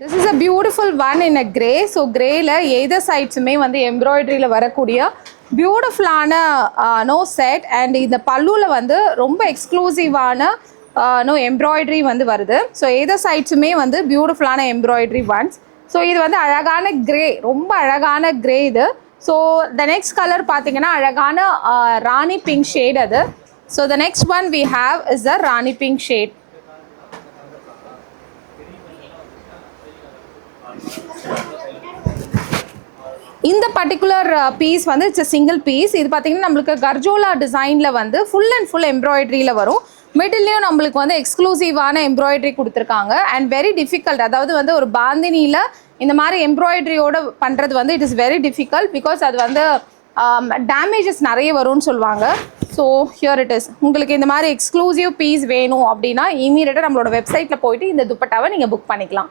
This is a beautiful one in a grey. So grey la either sides me வந்து embroidery la வரக்கூடிய பியூட்டிஃபுல்லான no set and இந்த பல்லுல வந்து ரொம்ப எக்ஸ்க்ளூசிவான நோ எம்ப்ராய்டரி வந்து வருது. ஸோ either sides-உமே வந்து பியூட்டிஃபுல்லான எம்ப்ராய்டரி ஒன்ஸ். ஸோ இது வந்து அழகான கிரே, ரொம்ப அழகான கிரே இது. ஸோ த நெக்ஸ்ட் கலர் பார்த்தீங்கன்னா அழகான ராணி பிங்க் ஷேட் அது. So the next one we have is the rani pink shade. இந்த பர்டிகுலர் பீஸ் வந்து இட்ஸ் சிங்கிள் பீஸ். இது பார்த்தீங்கன்னா நம்மளுக்கு கர்ஜோலா டிசைனில் வந்து ஃபுல் அண்ட் ஃபுல் எம்ப்ராய்டரியில் வரும். மிடில்லையும் நம்மளுக்கு வந்து எக்ஸ்க்ளூசிவான எம்ப்ராய்டரி கொடுத்துருக்காங்க அண்ட் வெரி டிஃபிகல்ட். அதாவது வந்து ஒரு பாந்தினியில் இந்த மாதிரி எம்ப்ராய்டரியோடு பண்ணுறது வந்து it is very difficult because அது வந்து டேமேஜஸ் நிறைய வரும்னு சொல்லுவாங்க. So here it is. உங்களுக்கு இந்த மாதிரி எக்ஸ்க்ளூசிவ் பீஸ் வேணும் அப்படின்னா இமீடியட்டாக நம்மளோட வெப்சைட்டில் போயிட்டு இந்த துப்பட்டாவை நீங்கள் புக் பண்ணிக்கலாம்.